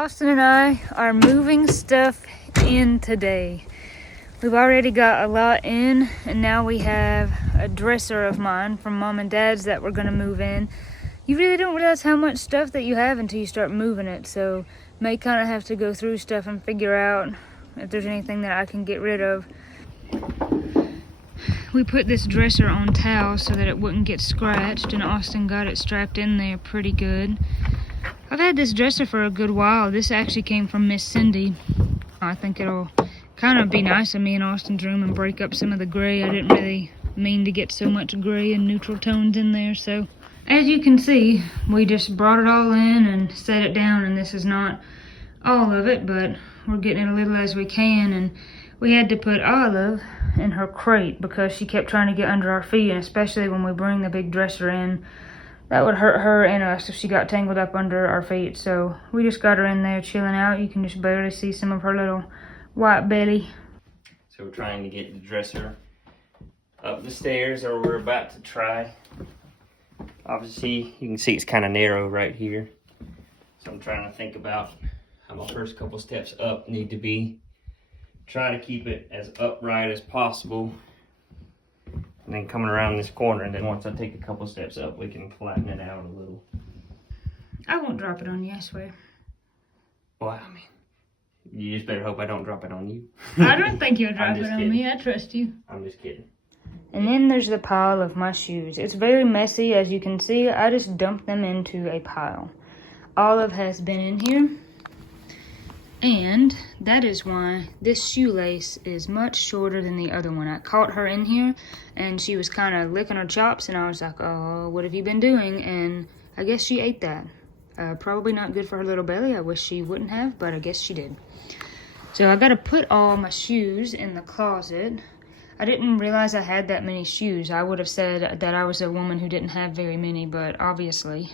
Austin and I are moving stuff in today. We've already got a lot in, and now we have a dresser of mine from Mom and Dad's that we're gonna move in. You really don't realize how much stuff that you have until you start moving it, so may kind of have to go through stuff and figure out if there's anything that I can get rid of. We put this dresser on towels so that it wouldn't get scratched, and Austin got it strapped in there pretty good. I've had this dresser for a good while. This actually came from Miss Cindy. I think it'll kind of be nice in me and Austin's room and break up some of the gray. I didn't really mean to get so much gray and neutral tones in there. So as you can see, we just brought it all in and set it down, and this is not all of it, but we're getting it a little as we can. And we had to put Olive in her crate because she kept trying to get under our feet, and especially when we bring the big dresser in, that would hurt her and us if she got tangled up under our feet. So we just got her in there chilling out. You can just barely see some of her little white belly. So we're trying to get the dresser up the stairs, or we're about to try. Obviously, you can see it's kind of narrow right here. So I'm trying to think about how my first couple steps up need to be. Try to keep it as upright as possible. And then coming around this corner, and then once I take a couple steps up, we can flatten it out a little. I won't drop it on you, I swear. Well, I mean, you just better hope I don't drop it on you. I don't think you'll drop it on me. I trust you. I'm just kidding. And then there's the pile of my shoes. It's very messy, as you can see. I just dumped them into a pile. Olive has been in here. And that is why this shoelace is much shorter than the other one. I caught her in here and she was kind of licking her chops, and I was like, oh, what have you been doing? And I guess she ate that. Probably not good for her little belly. I wish she wouldn't have, but I guess she did. So I got to put all my shoes in the closet. I didn't realize I had that many shoes. I would have said that I was a woman who didn't have very many, but obviously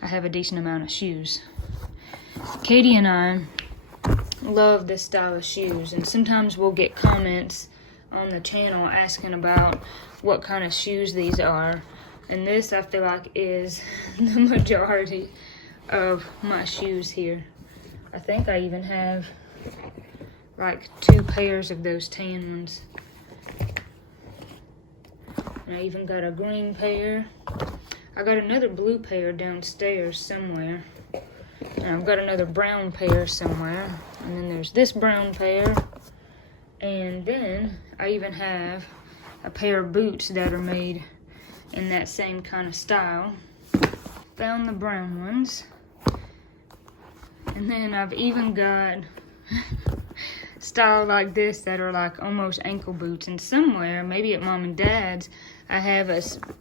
I have a decent amount of shoes. Katie and I love this style of shoes, and sometimes we'll get comments on the channel asking about what kind of shoes these are, and this I feel like is the majority of my shoes here. I think I even have like 2 pairs of those tan ones, and I even got a green pair. I got another blue pair downstairs somewhere. And I've got another brown pair somewhere. And then there's this brown pair. And then I even have a pair of boots that are made in that same kind of style. Found the brown ones. And then I've even got style like this that are like almost ankle boots. And somewhere, maybe at Mom and Dad's, I have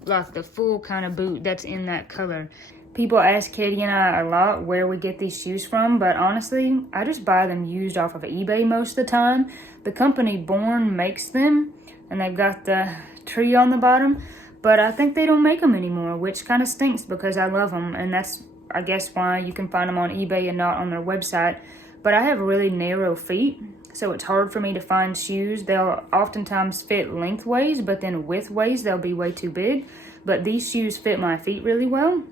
like the full kind of boot that's in that color. People ask Katie and I a lot where we get these shoes from, but honestly, I just buy them used off of eBay most of the time. The company Born makes them, and they've got the tree on the bottom, but I think they don't make them anymore, which kind of stinks because I love them, and that's, I guess, why you can find them on eBay and not on their website. But I have really narrow feet, so it's hard for me to find shoes. They'll oftentimes fit lengthways, but then widthways, they'll be way too big. But these shoes fit my feet really well.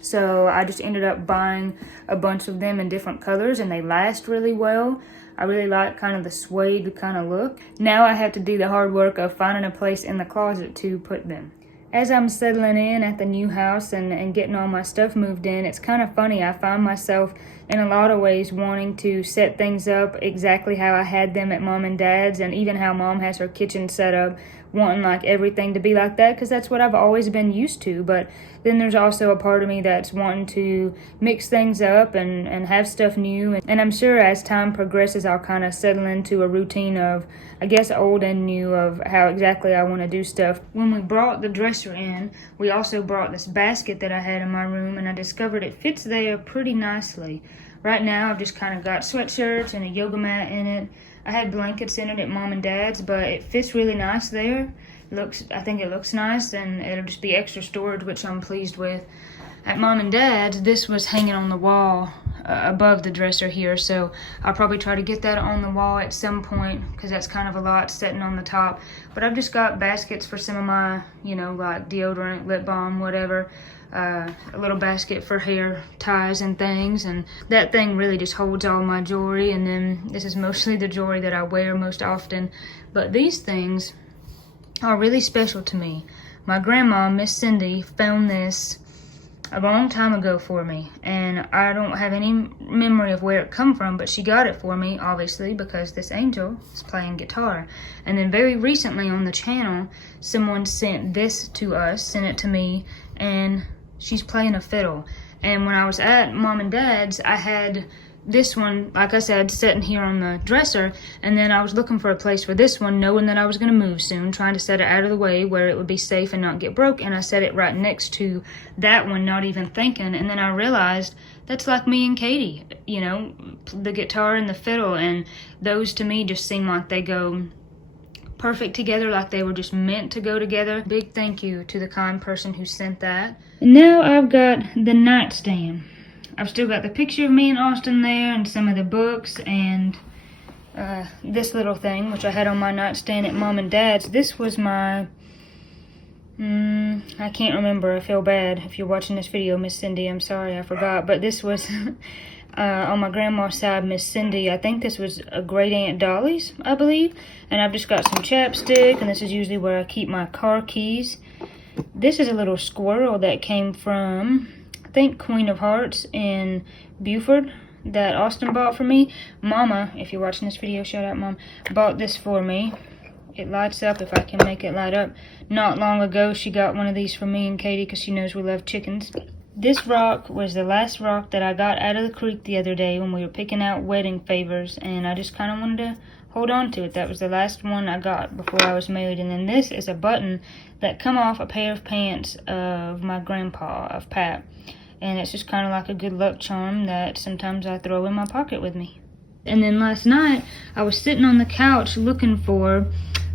So I just ended up buying a bunch of them in different colors, and they last really well. I really like kind of the suede kind of look. Now I have to do the hard work of finding a place in the closet to put them. As I'm settling in at the new house and getting all my stuff moved in, it's kind of funny. I find myself in a lot of ways wanting to set things up exactly how I had them at Mom and Dad's, and even how Mom has her kitchen set up, wanting like everything to be like that because that's what I've always been used to. But then there's also a part of me that's wanting to mix things up and have stuff new. And I'm sure as time progresses, I'll kind of settle into a routine of, I guess, old and new of how exactly I want to do stuff. When we brought the dresser in, we also brought this basket that I had in my room, and I discovered it fits there pretty nicely. Right now, I've just kind of got sweatshirts and a yoga mat in it. I had blankets in it at Mom and Dad's, but it fits really nice there. I think it looks nice, and it'll just be extra storage, which I'm pleased with. At Mom and Dad's, this was hanging on the wall above the dresser here, so I'll probably try to get that on the wall at some point because that's kind of a lot sitting on the top. But I've just got baskets for some of my, like deodorant, lip balm, whatever. a little basket for hair ties and things, and that thing really just holds all my jewelry. And then this is mostly the jewelry that I wear most often, but these things are really special to me. My grandma, Miss Cindy, found this a long time ago for me, and I don't have any memory of where it come from, but she got it for me, obviously, because this angel is playing guitar. And then very recently on the channel, someone sent this to us, sent it to me, and she's playing a fiddle. And when I was at Mom and Dad's, I had this one, like I said, sitting here on the dresser, and then I was looking for a place for this one, knowing that I was going to move soon, trying to set it out of the way where it would be safe and not get broke, and I set it right next to that one, not even thinking. And then I realized that's like me and Katie, you know, the guitar and the fiddle, and those to me just seem like they go perfect together, like they were just meant to go together. Big thank you to the kind person who sent that. And now I've got the nightstand. I've still got the picture of me and Austin there, and some of the books, and this little thing, which I had on my nightstand at Mom and Dad's. This was my, I can't remember, I feel bad. If you're watching this video, Miss Cindy, I'm sorry, I forgot. But this was, on my grandma's side, Miss Cindy. I think this was a great Aunt Dolly's, I believe. And I've just got some chapstick, and this is usually where I keep my car keys. This is a little squirrel that came from, I think, Queen of Hearts in Beaufort, that Austin bought for me. Mama, if you're watching this video, shout out Mom, bought this for me. It lights up if I can make it light up. Not long ago, she got one of these for me and Katie because she knows we love chickens. This rock was the last rock that I got out of the creek the other day when we were picking out wedding favors, and I just kind of wanted to hold on to it. That was the last one I got before I was married. And then this is a button that come off a pair of pants of my grandpa, of Pat. And it's just kind of like a good luck charm that sometimes I throw in my pocket with me. And then last night, I was sitting on the couch looking for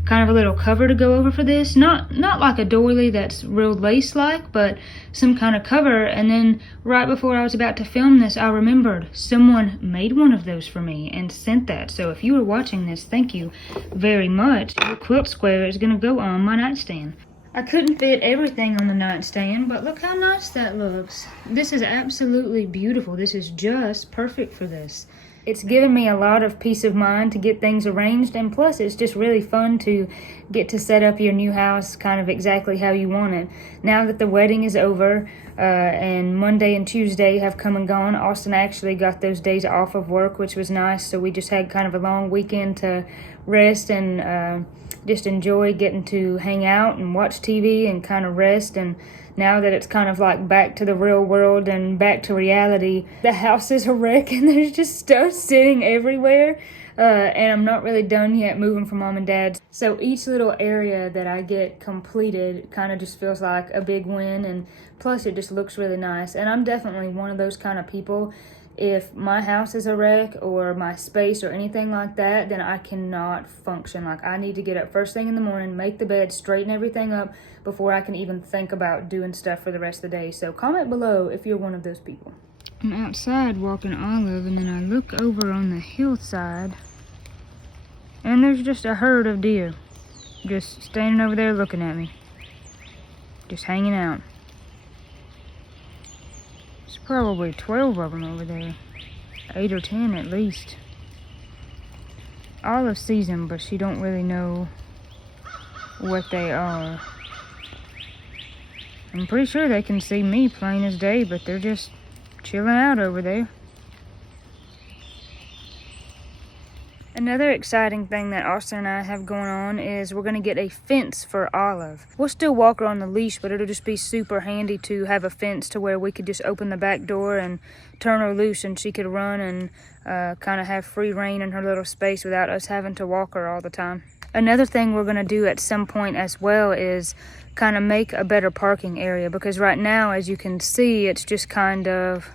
kind of a little cover to go over for this. Not like a doily that's real lace-like, but some kind of cover. And then right before I was about to film this, I remembered someone made one of those for me and sent that. So if you were watching this, thank you very much. Your quilt square is going to go on my nightstand. I couldn't fit everything on the nightstand, but look how nice that looks. This is absolutely beautiful. This is just perfect for this. It's given me a lot of peace of mind to get things arranged, and plus it's just really fun to get to set up your new house kind of exactly how you want it. Now that the wedding is over, and Monday and Tuesday have come and gone, Austin actually got those days off of work, which was nice, so we just had kind of a long weekend to rest and just enjoy getting to hang out and watch TV and kind of rest. And now that it's kind of like back to the real world and back to reality, the house is a wreck and there's just stuff sitting everywhere. And I'm not really done yet moving from Mom and Dad's. So each little area that I get completed kind of just feels like a big win, and plus it just looks really nice. And I'm definitely one of those kind of people. If my house is a wreck or my space or anything like that, then I cannot function. Like, I need to get up first thing in the morning, make the bed, straighten everything up before I can even think about doing stuff for the rest of the day. So comment below if you're one of those people. I'm outside walking Olive, and then I look over on the hillside, and there's just a herd of deer just standing over there looking at me, just hanging out. There's probably 12 of them over there, 8 or 10 at least. Olive sees them, but she don't really know what they are. I'm pretty sure they can see me plain as day, but they're just chilling out over there. Another exciting thing that Austin and I have going on is we're going to get a fence for Olive. We'll still walk her on the leash, but it'll just be super handy to have a fence to where we could just open the back door and turn her loose, and she could run and kind of have free reign in her little space without us having to walk her all the time. Another thing we're going to do at some point as well is kind of make a better parking area, because right now, as you can see, it's just kind of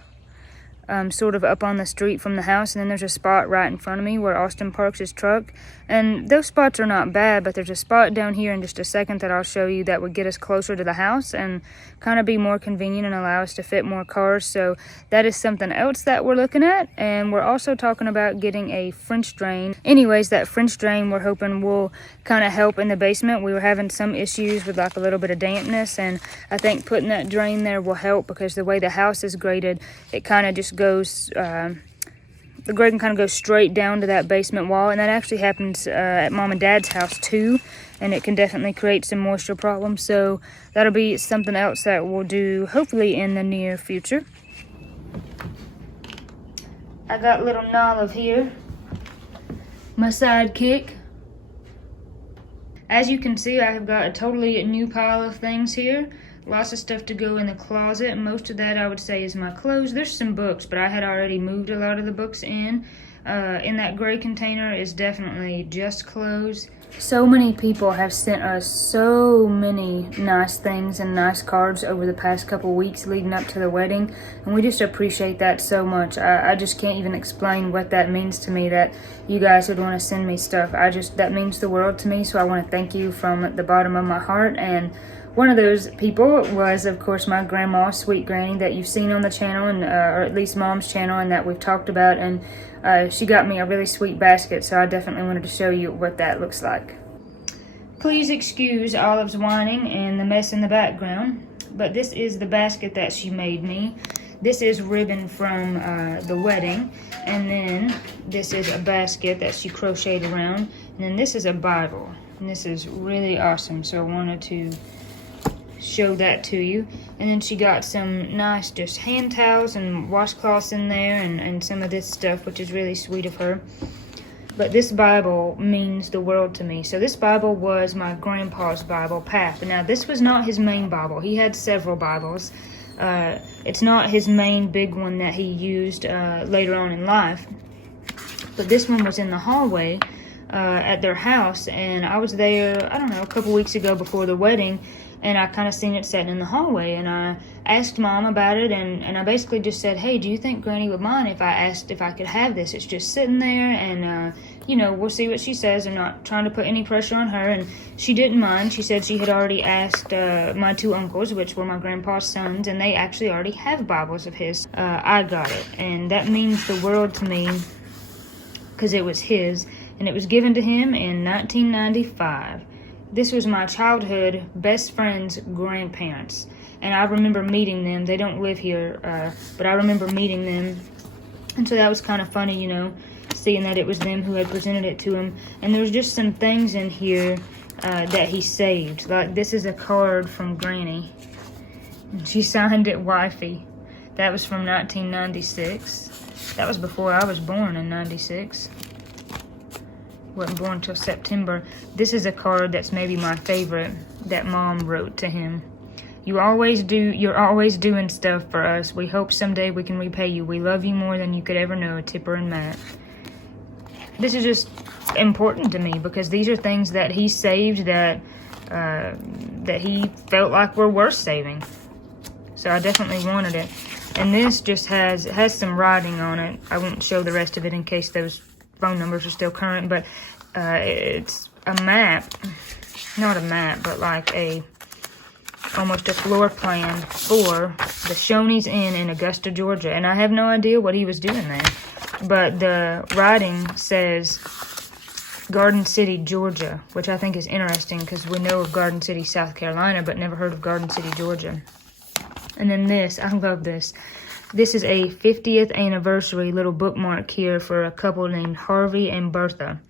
sort of up on the street from the house, and then there's a spot right in front of me where Austin parks his truck. And those spots are not bad, but there's a spot down here in just a second that I'll show you that would get us closer to the house and kind of be more convenient and allow us to fit more cars. So that is something else that we're looking at. And we're also talking about getting a French drain. Anyways, that French drain we're hoping will kind of help in the basement. We were having some issues with like a little bit of dampness, and I think putting that drain there will help because the way the house is graded, it kind of just goes, the grading kind of goes straight down to that basement wall, and that actually happens at Mom and Dad's house too, and it can definitely create some moisture problems. So that'll be something else that we'll do hopefully in the near future. I got little Nolive here, my sidekick. As you can see, I have got a totally new pile of things here. Lots of stuff to go in the closet. Most of that I would say is my clothes. There's some books, but I had already moved a lot of the books in. In that gray container is definitely just clothes. So many people have sent us so many nice things and nice cards over the past couple weeks leading up to the wedding, and we just appreciate that so much. I just can't even explain what that means to me, that you guys would want to send me stuff. That means the world to me, so I want to thank you from the bottom of my heart. And one of those people was, of course, my grandma, Sweet Granny, that you've seen on the channel, and or at least Mom's channel, and that we've talked about. And she got me a really sweet basket, so I definitely wanted to show you what that looks like. Please excuse Olive's whining and the mess in the background, but this is the basket that she made me. This is ribbon from the wedding, and then this is a basket that she crocheted around, and then this is a Bible, and this is really awesome, so I wanted to show that to you. And then she got some nice just hand towels and washcloths in there, and some of this stuff, which is really sweet of her. But this Bible means the world to me. So this Bible was my grandpa's Bible, Pap. Now this was not his main Bible. He had several Bibles. It's not his main big one that he used later on in life. But this one was in the hallway at their house, and I was there, I don't know, a couple weeks ago before the wedding, and I kind of seen it sitting in the hallway, and I asked Mom about it, and I basically just said, hey, do you think Granny would mind if I asked if I could have this? It's just sitting there, and, you know, we'll see what she says. I'm not trying to put any pressure on her, and she didn't mind. She said she had already asked my two uncles, which were my grandpa's sons, and they actually already have Bibles of his. I got it, and that means the world to me because it was his, and it was given to him in 1995. This was my childhood best friend's grandparents, and I remember meeting them. They don't live here, but I remember meeting them, and so that was kind of funny, you know, seeing that it was them who had presented it to him. And there was just some things in here that he saved. Like, this is a card from Granny. She signed it Wifey. That was from 1996. That was before I was born in 96. Wasn't born until September. This is a card that's maybe my favorite that Mom wrote to him. You're always doing stuff for us. We hope someday we can repay you. We love you more than you could ever know, Tipper and Matt. This is just important to me because these are things that he saved that he felt like were worth saving. So I definitely wanted it. And this just has some writing on it. I won't show the rest of it in case those phone numbers are still current, but it's a map, not a map, but like almost a floor plan for the Shoney's Inn in Augusta, Georgia. And I have no idea what he was doing there, but the writing says Garden City, Georgia, which I think is interesting because we know of Garden City, South Carolina, but never heard of Garden City, Georgia. And then this, I love this. This is a 50th anniversary little bookmark here for a couple named Harvey and Bertha.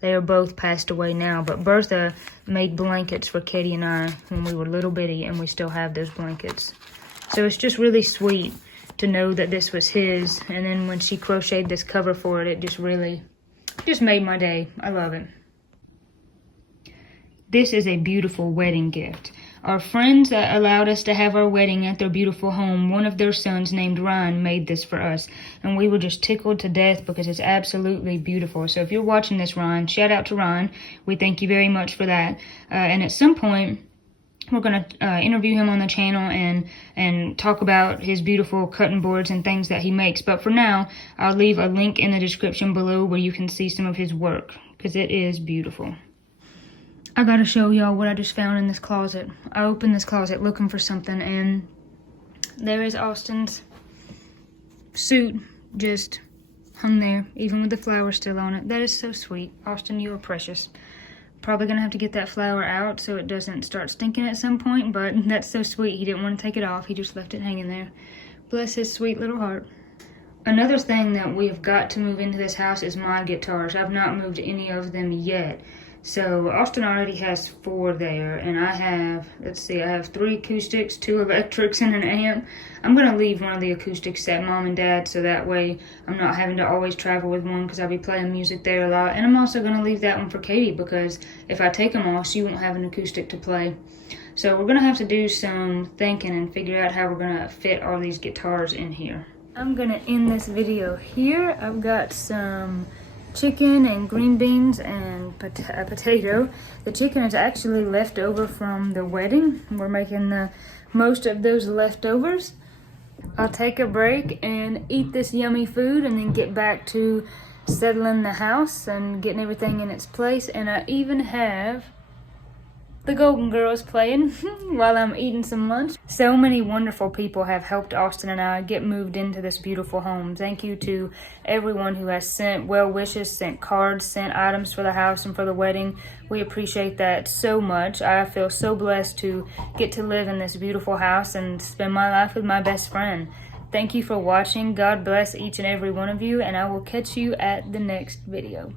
They are both passed away now, but Bertha made blankets for Katie and I when we were little bitty, and we still have those blankets. So it's just really sweet to know that this was his, and then when she crocheted this cover for it, it just made my day. I love it. This is a beautiful wedding gift. Our friends that allowed us to have our wedding at their beautiful home, one of their sons named Ryan made this for us. And we were just tickled to death because it's absolutely beautiful. So if you're watching this, Ryan, shout out to Ryan. We thank you very much for that. And at some point, we're going to interview him on the channel and talk about his beautiful cutting boards and things that he makes. But for now, I'll leave a link in the description below where you can see some of his work, because it is beautiful. I gotta show y'all what I just found in this closet. I opened this closet looking for something, and there is Austin's suit just hung there, even with the flower still on it. That is so sweet. Austin, you are precious. Probably gonna have to get that flower out so it doesn't start stinking at some point, but that's so sweet. He didn't want to take it off. He just left it hanging there. Bless his sweet little heart. Another thing that we've got to move into this house is my guitars. I've not moved any of them yet. So Austin already has 4 there, and I have, let's see, I have 3 acoustics, 2 electrics, and an amp. I'm going to leave one of the acoustics at Mom and Dad, so that way I'm not having to always travel with one, because I'll be playing music there a lot. And I'm also going to leave that one for Katie, because if I take them off, she won't have an acoustic to play. So we're going to have to do some thinking and figure out how we're going to fit all these guitars in here. I'm going to end this video here. I've got some chicken and green beans and a potato. The chicken is actually left over from the wedding. We're making the most of those leftovers. I'll take a break and eat this yummy food and then get back to settling the house and getting everything in its place. And I even have the Golden Girls playing while I'm eating some lunch. So many wonderful people have helped Austin and I get moved into this beautiful home. Thank you to everyone who has sent well wishes, sent cards, sent items for the house and for the wedding. We appreciate that so much. I feel so blessed to get to live in this beautiful house and spend my life with my best friend. Thank you for watching. God bless each and every one of you, and I will catch you at the next video.